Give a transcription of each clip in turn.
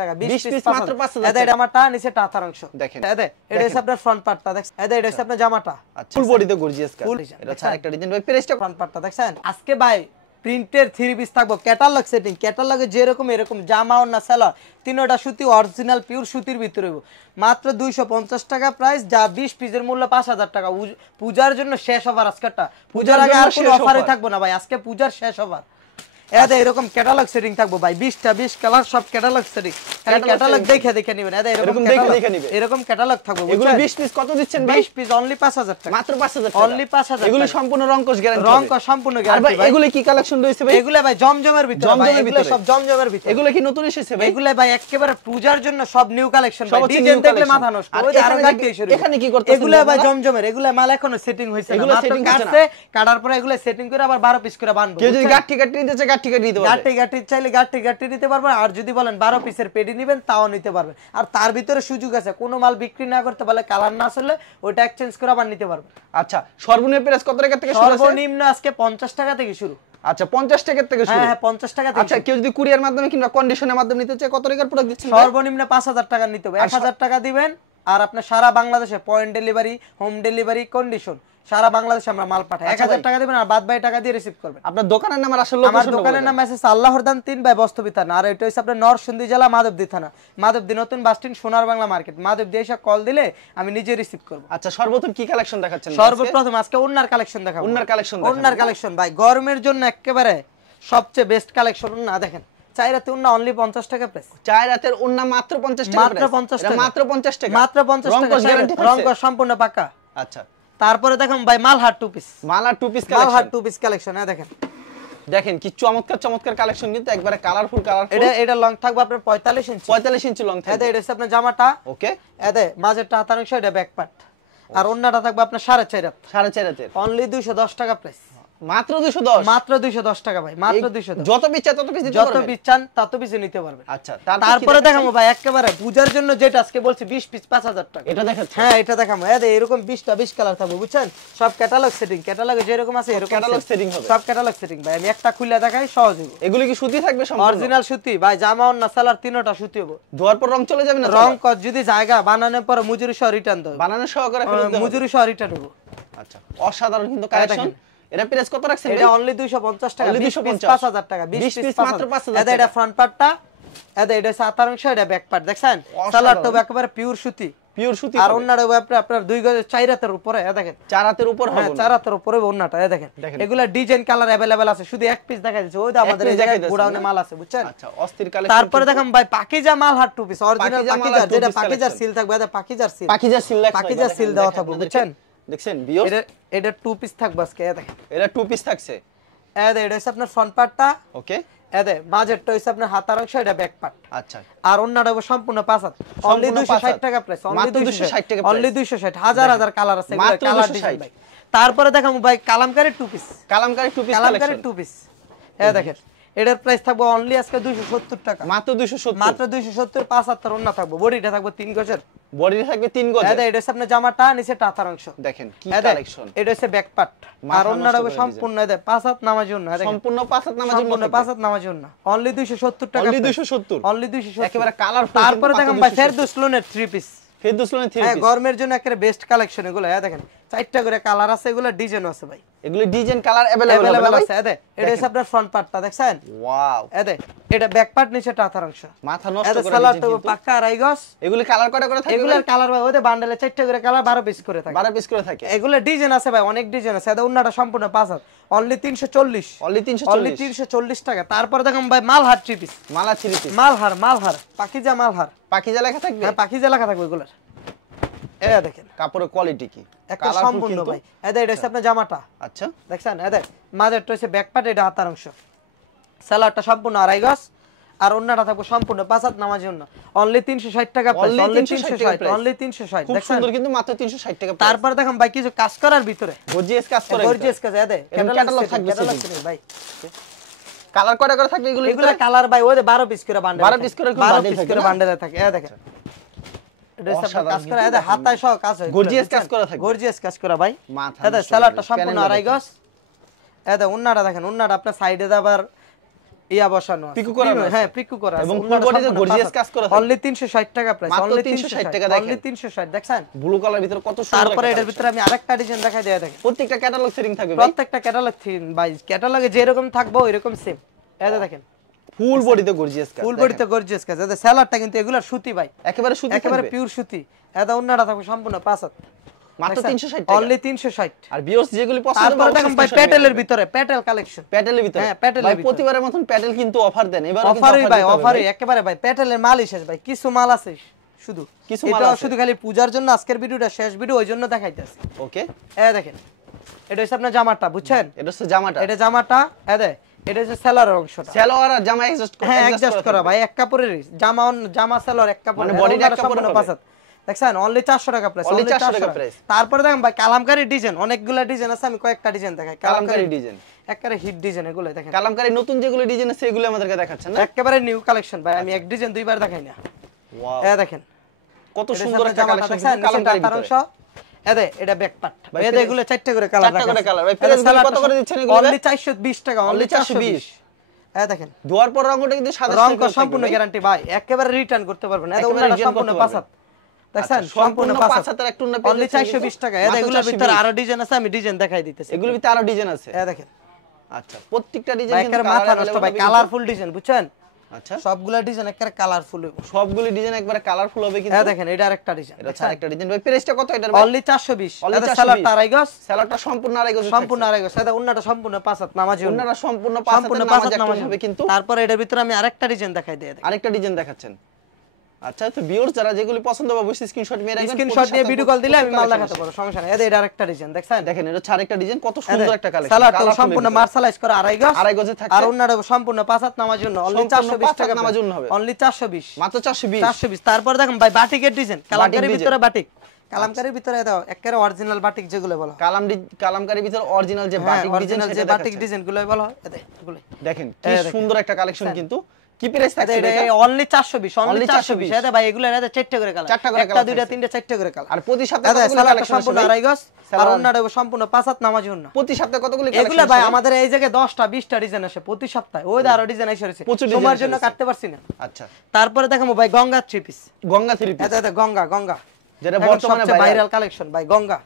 টাকা 20 পিস মাত্র 5000 টাকা এটা আমারটা নিচে টাতার অংশ দেখেন এটা হচ্ছে আপনার ফ্রন্ট পার্টটা দেখেন এটা হচ্ছে আপনার জামাটা ফুল বডিতে গর্জিয়াস কাজ এটা হচ্ছে আরেকটা ডিজাইন ভাই প্রেসটা ফ্রন্ট পার্টটা দেখেন আজকে ভাই প্রিন্টের 3 পিস থাকবো ক্যাটালগ সেটিং ক্যাটালগে যেরকম এরকম জামা ওন্না সেলার তিনটা সুতি অরিজিনাল পিওর সুতির ভিতরে মাত্র 250 টাকা প্রাইস যা 20 পিসের মূল্য 5000 টাকা পূজার জন্য শেষ অফার আজকেটা পূজার আগে আর কোনো অফারই থাকবো না ভাই আজকে পূজার শেষ অফার এদে এরকম ক্যাটালগ সেটিং থাকবো ভাই 20টা 20 কালার সব ক্যাটালগ সেটিং ক্যাটালগ দেখে নেবেন এদে এরকম দেখে নেবেন এরকম ক্যাটালগ থাকবো এগুলো 20 পিস কত দিচ্ছেন ভাই 20 পিস অনলি 5000 টাকা মাত্র 5000 টাকা অনলি 5000 এগুলো সম্পূর্ণ রংকশ গ্যারান্টি রংকশ সম্পূর্ণ গ্যারান্টি ভাই এগুলো কি কালেকশন রয়েছে ভাই এগুলো ভাই জমজমের ভিতরে ভাই এগুলো সব জমজমের ভিতরে এগুলো কি নতুন এসেছে ভাই এগুলো ভাই একেবারে পূজার জন্য সব নিউ কালেকশন ভাই ডিজাইন দেখলে মাথা নষ্ট ওই আরো গাটি শুরু এখানে কি করতেছেন এগুলো ভাই জমজমের এগুলো মাল এখনো সেটিং হইছে না মাত্র কাটছে কাটার পরে এগুলো সেটিং করে আবার 12 পিস করে বানবো কেউ যদি গাটি নিতে চায় গাটি নিতে পারবে গাটি চাইলে গাটি নিতে পারবেন আর যদি বলেন 12 পিসের পেডি নেবেন তাও নিতে পারবেন আর তার ভিতরে সুযোগ আছে কোনো মাল বিক্রি না করতে পারলে কালার না আসলে ওটা এক্সচেঞ্জ করে আবার নিতে পারবেন আচ্ছা সর্বনিম্ন প্রাইস কত টাকা থেকে শুরু আছে সর্বনিম্ন আজকে 50 টাকা থেকে শুরু আচ্ছা 50 টাকা থেকে শুরু হ্যাঁ 50 টাকা থেকে আচ্ছা কেউ যদি কুরিয়ার মাধ্যমে কিংবা কন্ডিশনের মাধ্যমে নিতে চায় কত টাকার প্রোডাক্ট দিচ্ছেন সর্বনিম্ন 5000 টাকা নিতে হবে 1000 টাকা দিবেন আর আপনি সারা বাংলাদেশে point delivery home delivery condition সারা বাংলাদেশে আমরা মাল পাঠাই 1000 টাকা দিবেন আর বাদ বাকি টাকা দিয়ে রিসিভ করবেন আপনার দোকানের নাম আর আসল লোকেশন আমার দোকানের নাম আছে আল্লাহর দান 3 বাই বস্তবি থানা আর এটা হচ্ছে আপনার নরসিংদী জেলা মাধবদী থানা মাধবদী নতুন বাস স্ট্যান্ড সোনার বাংলা মার্কেট মাধবদী এসে কল দিলে আমি নিজে রিসিভ করব আচ্ছা সর্বপ্রথম কি কালেকশন দেখাচ্ছেন সর্বপ্রথম আজকে ওন্নার কালেকশন দেখাবো ওন্নার কালেকশন ভাই গরমের জন্য একেবারে সবচেয়ে বেস্ট কালেকশন না দেখেন 4 রাতের ওন্না অনলি 50 টাকা প্রাইস 4 রাতের ওন্না মাত্র 50 টাকা মাত্র 50 টাকা মাত্র 50 টাকা মাত্র 50 টাকা রং সম্পূর্ণ পাকা আচ্ছা তারপরে দেখুন ভাই Malhar two piece Malhar two piece collection দেখেন কি চমৎকার কালেকশন কিন্তু একবারে কালারফুল এটা লং থাকবে আপনার 45 ইঞ্চি লং থাকবে এটা হচ্ছে আপনার জামাটা ওকে মাঝেরটা হাতার অংশ এটা ব্যাক পার্ট আর ওন্নাটা থাকবে আপনার 4.5 হাতের অনলি 210 টাকা প্রাইস মাত্র 210 টাকা ভাই মাত্র 210 যত পিস চান তত পিস দিতে পারবেন যত পিস চান তত পিস নিতে পারবেন আচ্ছা তারপরে দেখাবো ভাই একেবারে পূজার জন্য যেটা আজকে বলছি 20 পিস 5000 টাকা এটা দেখাচ্ছি হ্যাঁ এটা দেখাবো এরকম 20 কালার থাকবে বুঝছেন সব ক্যাটালগ সেটিং ক্যাটালগে যেরকম আছে এরকম ক্যাটালগ সেটিং হবে সব ক্যাটালগ সেটিং ভাই আমি একটা খুলে দেখাই সহজ হবে এগুলো কি সুতি থাকবে সম্পূর্ণ অরিজিনাল সুতি ভাই জামা ওন্না সালোয়ার তিনটা সুতি হবে ধোয়ার পর রং চলে যাবে না রং যদি জায়গা বানানোর পর মজুরি সহ রিটার্ন দেব বানানো সহ করে ফেরত দেব মজুরি সহ রিটার্ন দেব আচ্ছা অসাধারণ কিন্তু কালেকশন এটা প্রাইস কত রাখছেন এটা অনলি 250 টাকা 20 পিস 5000 টাকা 20 পিস মাত্র 5000 এটা ফ্রন্ট পার্টটা এটা সাতার অংশ এটা ব্যাক পার্ট দেখছেন সালোয়ারটা একেবারে পিওর সুতি আর ওন্নাটা আপনার 2 গজ 4 হাতের উপরে দেখেন 4 হাতের উপর হবে 4 হাতের উপরে ওন্নাটা দেখেন এগুলা ডিজাইন কালার अवेलेबल আছে শুধু এক পিস দেখা যাচ্ছে ওই আমাদের এই জায়গায় গোডাউনে মাল আছে বুঝছেন আচ্ছা অস্থির কালেকশন তারপরে দেখেন ভাই পাকিজা মাল হাট টু পিস অরিজিনাল পাকিজা যেটা পাকিজার সিল থাকবে পাকিজার সিল দেওয়া থাকবে বুঝছেন দেখছেন ভিউয়ার্স এটা টু পিস থাকবে আজকে দেখেন এটা টু পিস থাকছে এটা হচ্ছে আপনার ফ্রন্ট পার্টটা ওকে মাঝেরটা হচ্ছে আপনার হাতার অংশ এটা ব্যাক পার্ট আচ্ছা আর ওন্নাটা সম্পূর্ণ 5000 অনলি 260 টাকা প্রাইস মাত্র 260 টাকা অনলি 260 হাজার কালার আছে এগুলো কালার ডিজাইন ভাই তারপরে দেখাবো ভাই কালামকারী টু পিস দেখেন এটার প্রাইস থাকবে অনলি আজকে 270 টাকা মাত্র 270 75 ওন্না থাকবে বডিটা থাকবে 3 গজের বডিটা থাকবে 3 গজ এটা হচ্ছে আপনার জামাটা নিচে টাতার অংশ দেখেন কি কালেকশন এটা হচ্ছে ব্যাক পার্ট আর ওন্নাটা সম্পূর্ণ পাঁচ হাত নামার জন্য সম্পূর্ণ পাঁচ হাত নামার জন্য অনলি 270 টাকা অনলি 270 একেবারে কালার তারপরে দেখেন ভাই ফেরদৌস লোনের 3 পিস হ্যাঁ গরমের জন্য একেবারে বেস্ট কালেকশন এগুলো দেখেন 4টা করে কালার আছে এগুলো ডিজাইন আছে ভাই এগুলো ডিজাইন কালার अवेलेबल আছে এটা হচ্ছে আপনার ফ্রন্ট পার্টটা দেখছেন ওয়াও এটা ব্যাক পার্ট নিচে টাতার অংশ মাথা নষ্ট করে সালোয়ার তো পাক্কা রাইগস এগুলো কালার কয়টা করে থাকে এগুলোর কালার ভাই ওদের বান্ডেলে 4টা করে কালার 12 পিস করে থাকে এগুলো ডিজাইন আছে ভাই অনেক ডিজাইন আছে এটা ওন্নাটা সম্পূর্ণ 5000 অনলি 340 টাকা তারপরে দেখুন ভাই মালহার 3 পিস মালহার পাকিজা লেখা থাকবে হ্যাঁ পাকিজা লেখা থাকবে এগুলোর দেখেন কাপড়ের কোয়ালিটি কি একটা সম্পূর্ণ ভাই এটা হচ্ছে আপনার জামাটা আচ্ছা দেখছেন মাঝেরটা হচ্ছে ব্যাক পার্ট এটা হাতার অংশ সালোয়ারটা সম্পূর্ণ আড়াই গজ আর ওন্নাটা থাকবে সম্পূর্ণ পাঁচ হাত নামার জন্য অনলি 360 টাকা প্রাইস অনলি 360 খুব সুন্দর কিন্তু মাত্র 360 টাকা তারপর দেখেন ভাই কিছু কাজ করার ভিতরে গর্জিয়াস কাজ ক্যাটালগ থাকবে ভাই কালার কয়টা করে থাকবে এগুলো কালার ভাই ওই 12 পিস করে বান্ডেল 12 পিস করে বান্ডেল থাকে দেখেন কাজ করা হাতায় সহ কাজ হয় গর্জিয়াস কাজ করা ভাই সালোয়ারটা সম্পূর্ণ আড়াই গজ ওন্নাটা দেখেন ওন্নাটা আপনার সাইডে আবার ইয়া বসানো আছে পিকু করা হ্যাঁ পিকু করা আছে এবং ফুল বডিতে গর্জিয়াস কাজ করা আছে অনলি 360 টাকা প্রাইস মাত্র অনলি 360 টাকা দেখেন অনলি 360 দেখছেন ব্লু কালার ভিতরে কত সুন্দর তারপরে এটার ভিতরে আমি আরেকটা ডিজাইন দেখাই দেয়া দেখেন প্রত্যেকটা ক্যাটালগ সেটিং থাকবে ভাই প্রত্যেকটা ক্যাটালগ থিম ভাই ক্যাটালগে যেরকম থাকবে ওইরকম সেম এই দেখেন ফুল বডিতে গর্জিয়াস কাজ ফুল বডিতে গর্জিয়াস কাজ এই সেলারটা কিন্তু এগুলা সুতি ভাই একেবারে সুতি একেবারে পিওর সুতি এটা অন্যটা থাকবে সম্পূর্ণ 5 হাত মাত্র 360 টাকা অনলি 360 আর ভিউয়ার্স যেগুলি পছন্দ তারপরে দেখেন ভাই প্যাটেলের ভিতরে প্যাটেল কালেকশন প্যাটেলের ভিতরে হ্যাঁ প্যাটেলের ভাই ভিতরে প্রতিবারের মতন প্যাটেল কিন্তু অফার দেন এবারে কিন্তু অফারই ভাই অফারই একেবারে ভাই প্যাটেলের মালই শেষ ভাই কিছু মাল আছে শুধু কিছু মাল এটা আছে শুধু খালি পূজার জন্য আজকের ভিডিওটা শেষ ভিডিও ওইজন্য দেখাইতেছি ওকে এই দেখেন এটা হচ্ছে আপনার জামাটা বুঝছেন এটা হচ্ছে জামাটা এটা জামাটা এই দেখ এটা হচ্ছে সেলারের অংশটা সালোয়ার আর জামা এক্সস্ট করা হ্যাঁ অ্যাডজাস্ট করা ভাই এক কাপড়ের জামা সেলার এক কাপড় মানে বডির এক কাপড় হবে। পাঁচাত দেখছেন অনলি 400 টাকা প্রাইস Only অনলি 400 400 টাকা টাকা price। তারপরে দেখেন ভাই কালামকারী ডিজাইন অনেকগুলা ডিজাইন আছে আমি কয়েকটা ডিজাইন দেখাই কালামকারী ডিজাইন একেবারে হিট ডিজাইন এগুলো দেখেন কালামকারী নতুন যেগুলো ডিজাইন আছে সেগুলো আমাদেরকে দেখাচ্ছেন না একেবারে নিউ কালেকশন ভাই আমি এক ডিজাইন দুইবার দেখাই না ওয়াও এই দেখেন কত এটা সুন্দর হচ্ছে একটা জামাটা কালেকশন দেখছেন, কালামকারী নিচে তার অংশ। এদে এটা ব্যাক পার্ট ভাই, এদে এগুলো চারটে করে কালার চারটা করে colour। ভাই, price গুলো কত করে দিচ্ছেন এগুলো? অনলি 420 টাকা অনলি Only 420 420 এই দেখেন ধোয়ার পর রংটা কিন্তু সাদা রং স্টিকার সম্পূর্ণ গ্যারান্টি ভাই একেবারে রিটার্ন করতে পারবেন এদে একেবারে ওনাটা return সম্পূর্ণ করতে পাঁচাত দেখছেন আচ্ছা, সম্পূর্ণ সম্পূর্ণ পাঁচাত 5 একটা উন্না পেয়ে অনলি যাচ্ছেন 420 টাকা কিন্তু। এদে এগুলোর মাত্র ভিতরে 420 আরো ডিজাইন আছে আমি ডিজাইন দেখাই দিতেছি এগুলোর ভিতরে আরো ডিজাইন আছে এই দেখেন আচ্ছা প্রত্যেকটা ডিজাইন ভাই কিন্তু একেবারে মাথা নষ্ট ভাই কালারফুল ডিজাইন বুঝছেন আচ্ছা সবগুলা ডিজাইন একেবারে কালারফুল সবগুলো ডিজাইন একবারে কালারফুল হবে কিন্তু এই দেখেন এটা আরেকটা ডিজাইন এটা ছাড়া একটা ডিজাইন ভাই প্রাইসটা কত এটার ভাই অনলি 420 Only এটা 420 সালাডটা আড়াই গজ স্যালাডটা সম্পূর্ণ আড়াই গজ সম্পূর্ণ আড়াই গজ এটা উন্নাটা সম্পূর্ণ পাঁচাত নামাজি ওনারা সম্পূর্ণ 5 সম্পূর্ণ হাতের পাঁচাত নামাজ নামাজি হবে কিন্তু তারপরে এটার ভিতরে আমি আরেকটা ডিজাইন দেখাই দিয়ে দেখেন আরেকটা ডিজাইন দেখাচ্ছেন আচ্ছা তো ভিউয়ার্স যারা যেগুলি পছন্দ হবে অবশ্যই স্ক্রিনশট নিয়ে রাখবেন স্ক্রিনশট নিয়ে ভিডিও কল দিলে আমি মাল দেখাতে পারবো সমস্যা নেই এটা আরেকটা ডিজাইন দেখছেন দেখেন এটা ছাড় একটা ডিজাইন কত সুন্দর একটা কালেকশন সালাডটা সম্পূর্ণ মার্শালাইজ করা আড়াই গজ আড়াই গজে থাকছে আর উন্নাটা সম্পূর্ণ পাঁচাত নামার জন্য অনলি সম্পূর্ণ 420 টাকা পাঁচাত নামার জন্য হবে। অনলি 420 মাত্র 420 420 তারপর দেখেন ভাই বাটিকের ডিজাইন কালামকারীর design। ভিতরে বাটিক কালামকারীর ভিতরে দাও একেবারে অরিজিনাল বাটিক যেগুলো বলো কালামকারীর ভিতরে অরিজিনাল যে বাটিক ডিজাইন অরিজিনাল যে সেটা বাটিক ডিজাইন গুলো বলো এগুলো দেখেন কি এই দেখেন। সুন্দর একটা কালেকশন কিন্তু কি প্রাইস থাকছে এটা এটা অনলি 420 অনলি Only 420 এটা ভাই এগুলো এটা চারটে করে কালার চারটা করে একটা colour দুইটা থাকছে। তিনটা চারটে করে কালার আর প্রতি সপ্তাহে দাদা কতগুলো সালাডটা কালেকশন সম্পূর্ণ আড়াই গজ আর সালোয়ার। অন্যটা সম্পূর্ণ পাঁচাত নামাজি অন্য প্রতি সপ্তাহে কতগুলো এগুলা ভাই আমাদের এই জায়গায় 10টা 20টা ডিজাইন আসে প্রতি সপ্তাহে ওই আরো ডিজাইন এসেছে প্রচুর design সময়ের জন্য এসেছে। কাটতে পারছি না আচ্ছা তারপরে দেখাবো ভাই Ganga three piece Ganga three piece এটা গঙ্গা যেটা বর্তমানে ভাইরাল কালেকশন ভাই গঙ্গা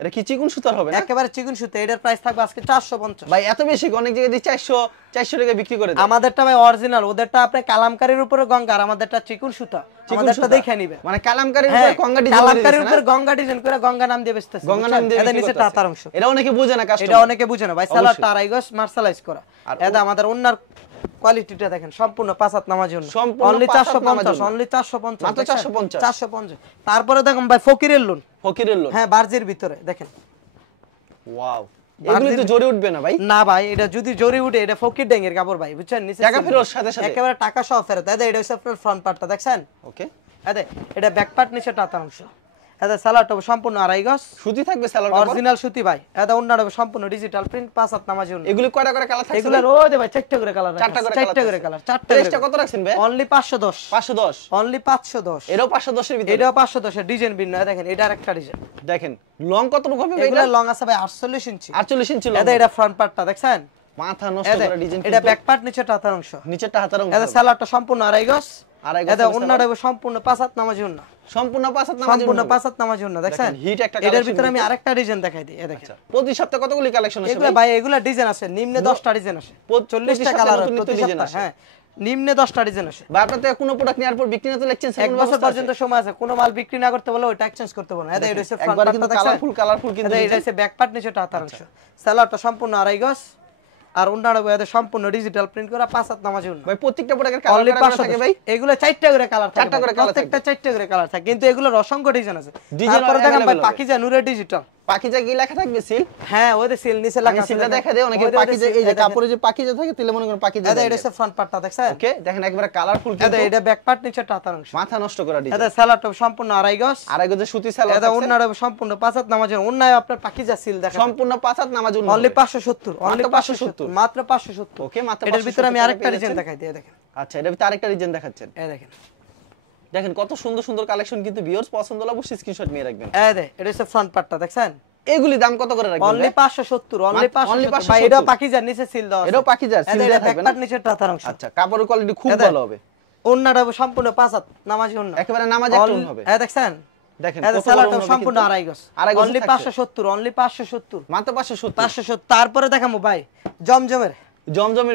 এটা কি চিকন সুতার হবে না একেবারে চিকন সুতা এটার প্রাইস থাকবে আজকে 450 ভাই এত বেশি অনেক জায়গায় দিয়ে 400 টাকা বিক্রি করে দেয় আমাদেরটা ভাই অরিজিনাল ওদেরটা আপনি কালামকারীর উপরে গঙ্গা আর আমাদেরটা চিকন সুতা আমাদেরটা দেখে নিবেন মানে কালামকারীর হ্যাঁ, উপরে গঙ্গা ডিজাইন কালামকারীর উপরে গঙ্গা ডিজাইন করে গঙ্গা নাম দিয়ে বেচতেছে গঙ্গা নাম দিয়ে এটা বিক্রি নিচে করতেছে। টাতার অংশ এটা অনেকে বোঝে না এটা কাস্টমার অনেকে বুঝে না ভাই সালাডটা আড়াই গজ মার্শালাইজ করা আর এটা আমাদের ওন্নার কোয়ালিটিটা দেখেন সম্পূর্ণ পাঁচাত নামাজ জন্য সম্পূর্ণ অনলি পাঁচাত নামাজ 450 জন্য। অনলি 450 মাত্র 450 450 তারপরে দেখুন ভাই ফকিরের লোন ফকিরের লোন হ্যাঁ বার্জির ভিতরে দেখেন ওয়াও এগুলো তো জোরে উঠবে না ভাই না ভাই এটা যদি জরি উঠে এটা ফকির ডেঙ্গের কাপড় ভাই বুঝছেন নিচে টাকা ফেরত সাথে সাথে একেবারে টাকা সহ ফেরত এটা হচ্ছে আপনার ফ্রন্ট পার্টটা দেখছেন ওকে এটা ব্যাক পার্ট নিচে টাতার অংশ এটা সালাডটা সম্পূর্ণ আড়াই গজ সুতি থাকবে সালোয়ার কাপড় অরিজিনাল সুতি ভাই এটা অন্যটা সম্পূর্ণ ডিজিটাল প্রিন্ট পাঁচাত নামাজ জন্য এগুলো কয়টা করে কালার থাকছে এগুলা রোজ ভাই চারটে করে কালার চারটা করে চারটে colour করে থাকছে। কালার চারটে প্রাইসটা কত রাখছেন ভাই অনলি 510 510 অনলি 510 এরও 510 এর ভিতরে এটাও 510 এর ডিজাইন ভিন্ন দেখেন এটা আরেকটা ডিজাইন দেখেন লং কতটুকু হবে ভাই এগুলা লং আছে ভাই 48 ইঞ্চি 48 ইঞ্চি লং এটা ফ্রন্ট পার্টটা দেখছেন মাথা নষ্ট করা ডিজাইন এটা ব্যাক পার্ট নিচে টাতার অংশ নিচেরটা হাতার অংশ এটা সালাডটা সম্পূর্ণ আড়াই গজ আড়াই গজ এটা সালোয়ার। অন্যটা সম্পূর্ণ পাঁচাত নামাজ জন্য সম্পূর্ণ 5 হাত নামাজ সম্পূর্ণ পাঁচাত নামাজ জন্য দেখছেন দেখেন, হিট একটা এটার collection ভিতরে আমি দিচ্ছে। আরেকটা ডিজাইন দেখাই দিই এই দেখেন প্রতি সপ্তাহে কতগুলি কালেকশন আছে এগুলা ভাই এগুলা ডিজাইন আছে নিম্নে 10টা ডিজাইন আছে প্রতি 40টা সপ্তাহে কালার নতুন নতুন প্রতি ডিজাইন সপ্তাহে আসে। হ্যাঁ নিম্নে 10টা ডিজাইন আছে বা আপনাদের কোনো প্রোডাক্ট নেওয়ার পর বিক্রি না তো লেখছেন এক বছর পর্যন্ত সময় আছে কোনো মাল বিক্রি না করতে বলে ওইটা এক্সচেঞ্জ করতে বলে এটা এটা হচ্ছে ফ্রন্ট একবার কিন্তু পার্টটা দেখছেন কালারফুল কিন্তু এটা হচ্ছে ব্যাক পার্ট নিচে টাতার অংশ সালোয়ারটা সম্পূর্ণ আড়াই গজ আর অন্যটা এটা সম্পূর্ণ ডিজিটাল প্রিন্ট করা পাঁচাত নামাজের জন্য ভাই প্রত্যেকটা প্রোডাক্টের অনলি কালার থাকে 500 ভাই এগুলো চারটা করে কালার থাকে চারটা করে colour প্রত্যেকটা চারটা করে কালার থাকে কিন্তু এগুলো অসংখ্য ডিজাইন আছে Design তারপরে দেখেন ভাই available হবে। পাকিজা নূরের ডিজিটাল পাকিজা কি লেখা থাকবে সিল হ্যাঁ ওই যে সিল নিচে আমি লেখা আছে সিলটা দেখা দেয় অনেকে পাকিজা এই যে কাপড়ে যে পাকিজা থাকে তেলে মনে করেন পাকিজা এটা এটা হচ্ছে ফ্রন্ট পার্টটা দেখছেন ওকে দেখেন একবারে কালারফুল এটা কিন্তু এটা ব্যাক পার্ট নিচে টাতার অংশ মাথা নষ্ট করা ডিজাইন এটা সালোয়ারটা সম্পূর্ণ আড়াই গজ আড়াই গজের সুতি সালোয়ার এটা অন্যটা সম্পূর্ণ পাঁচাত নামাজের অন্যায় আপনার পাকিজা সিল দেখা সম্পূর্ণ 5 হাত নামাজ জন্য অনলি 570 অনলি মাত্র 570 মাত্র 570 ওকে মাত্র এটার ভিতরে আমি 570 আরেকটা পেয়ে ডিজাইন যাচ্ছেন। দেখাই দিই দেখেন আচ্ছা এটার ভিতরে আরেকটা ডিজাইন দেখাচ্ছেন এই দেখেন দেখেন কত সুন্দর সুন্দর কালেকশন কিন্তু ভিউয়ার্স পছন্দ হলে অবশ্যই স্ক্রিনশট নিয়ে রাখবেন এই দে এটা হচ্ছে ফ্রন্ট পার্টটা দেখছেন এগুলি দাম কত করে রাখবেন অনলি 570 অনলি 570 ভাই এটা পাকিজার নিচে সিল দাও এটাও পাকিজার সিল দেয়া থাকবে না ব্যাকপার্ট নিচে টাতার অংশ আচ্ছা কাপড়ের কোয়ালিটি খুব ভালো হবে ওন্নাটা সম্পূর্ণ 5 হাত নামাজি ওন্না একেবারে নামাজি একটা ওন্না হবে দেখছেন দেখেন এটা সালাটা সম্পূর্ণ আড়াই গজ অনলি 570 অনলি 570 মাত্র 570 570 তারপরে দেখামু ভাই জমজমের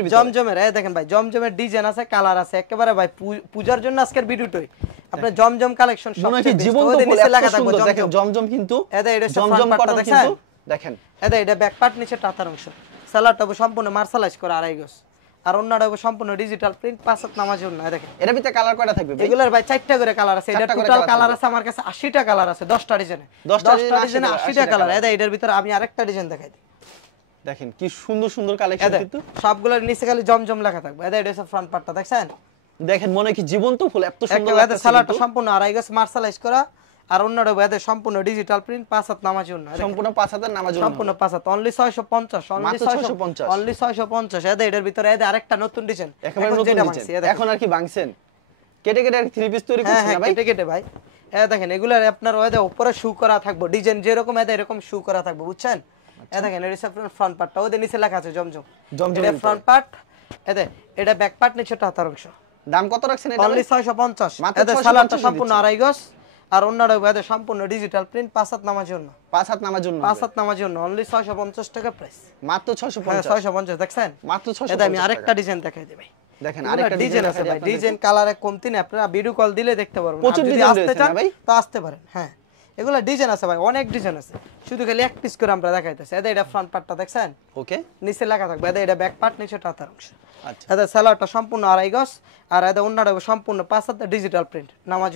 ভিতরে জমজমের দেখেন ভাই জমজমের ডিজাইন আছে কালার আছে একেবারে ভাই পূজার জন্য আজকের ভিডিওটাই আপনার জমজম কালেকশন সবচেয়ে জীবন্ত ফুল এত সুন্দর দেখেন জমজম কিন্তু এটা জমজম কটন কিন্তু দেখেন এটা ব্যাক পার্ট নিচে টাতার অংশ সালাডটা সম্পূর্ণ মার্শালাইজ করা আড়াই গজ আর অন্যটা সম্পূর্ণ ডিজিটাল প্রিন্ট 5 হাত নামাজ জন্য দেখেন এর ভিতরে কালার কয়টা থাকবে ভাই এগুলার ভাই 4টা করে কালার আছে এটা টোটাল কালার আছে আমার কাছে 80টা কালার আছে 10টা ডিজাইনে 10টা ডিজাইনে 80টা কালার এটার ভিতরে আমি আরেকটা ডিজাইন দেখাই দিই দেখেন কি সুন্দর সুন্দর কালেকশন কিন্তু সবগুলোর নিচে খালি জমজম লেখা থাকবে এটা হচ্ছে ফ্রন্ট পার্টটা দেখছেন দেখেন মনে কি জীবন্ত ফুল এত সুন্দর লাগছে সালাডটা সম্পূর্ণ আড়াই গজ মার্শালাইজ করা আর অন্যটা ভাই সম্পূর্ণ ডিজিটাল প্রিন্ট 5 হাত নামাজ জন্য সম্পূর্ণ 5 হাতের নামাজ জন্য সম্পূর্ণ 5 হাত অনলি 650 অনলি 650 এটার ভিতরে আরেকটা নতুন ডিজাইন একেবারে নতুন ডিজাইন এখন আর কি ভাঙছেন কেটে কেটে আর থ্রি পিস তৈরি করছেন না ভাই কেটে কেটে ভাই দেখেন এগুলা আপনার উপরে শু করা থাকবে ডিজাইন যেরকম এরকম শু করা থাকবে বুঝছেন দেখেন এর ফ্রন্ট পার্টটা ওদের নিচে লেখা আছে জমজম এটা ফ্রন্ট পার্ট এটা ব্যাক পার্ট নিচে টাতার অংশ দাম কত রাখছেন এটা অনলি 650 এটা সালাডটা সম্পূর্ণ আড়াই গজ আর অন্যটা ভাই সম্পূর্ণ ডিজিটাল প্রিন্ট 5 হাত নামার জন্য 5 হাত নামার জন্য 5 হাত নামার জন্য অনলি 650 টাকা প্রাইস মাত্র 650 650 দেখছেন মাত্র 650 এটা আমি আরেকটা ডিজাইন দেখাই দিই ভাই দেখেন আরেকটা ডিজাইন আছে ভাই ডিজাইন কালারে কমতি না আপনারা ভিডিও কল দিলে দেখতে পারবেন প্রচুর ডিজাইন আসতে চান ভাই তো আসতে পারেন হ্যাঁ এগুলা ডিজাইন আছে ভাই অনেক ডিজাইন আছে শুধু খালি এক পিস করে আমরা দেখাইতেছি এটা ফ্রন্ট পার্টটা দেখছেন ওকে নিচে লেখা থাকবে এটা ব্যাক পার্ট নিচে টাতার অংশ আচ্ছা এটা সালোয়ারটা সম্পূর্ণ আড়াই গজ আর এটা ওন্নাটা সম্পূর্ণ 5 হাত ডিজিটাল প্রিন্ট নামাজ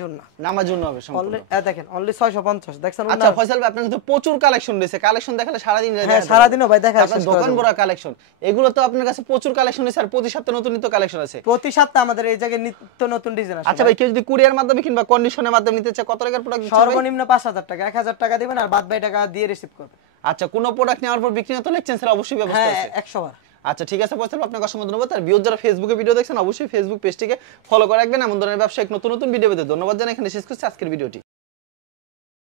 জন্য হবে সম্পূর্ণ দেখেন অনলি 650 দেখছেন আচ্ছা ফয়সাল ভাই আপনার কিন্তু প্রচুর কালেকশন রয়েছে কালেকশন দেখালে সারা দিন হ্যাঁ সারা দিনও ভাই দেখা আপনার দোকান ভরা কালেকশন এগুলো তো আপনার কাছে প্রচুর কালেকশন আছে আর প্রতি সপ্তাহে নতুন নতুন কালেকশন আছে প্রতি সপ্তাহে আমাদের এই জায়গায় নিত্য নতুন ডিজাইন আছে আচ্ছা ভাই কেউ যদি কুরিয়ার মাধ্যমে কিংবা কন্ডিশনের মাধ্যমে নিতে চায় কত টাকার প্রোডাক্ট দিচ্ছেন সর্বনিম্ন 5000 টাকা 1000 টাকা দিবেন আর বাদ বাকি টাকা দিয়ে রিসিভ করবেন আচ্ছা কোন প্রোডাক্ট নেওয়ার পর বিক্রি না তো এক্সচেঞ্জ এর অবশ্যই ব্যবস্থা আছে হ্যাঁ 100 বার আচ্ছা ঠিক আছে ফয়সাল আপনাকে অসংখ্য ধন্যবাদ আর ভিউয়ার যারা ফেসবুকে ভিডিও দেখছেন অবশ্যই ফেসবুক পেজটিকে ফলো করে রাখবেন এমন ধরনের ব্যবসায়িক নতুন নতুন ভিডিও পেতে ধন্যবাদ জানাই এখানে শেষ করছি আজকের ভিডিওটি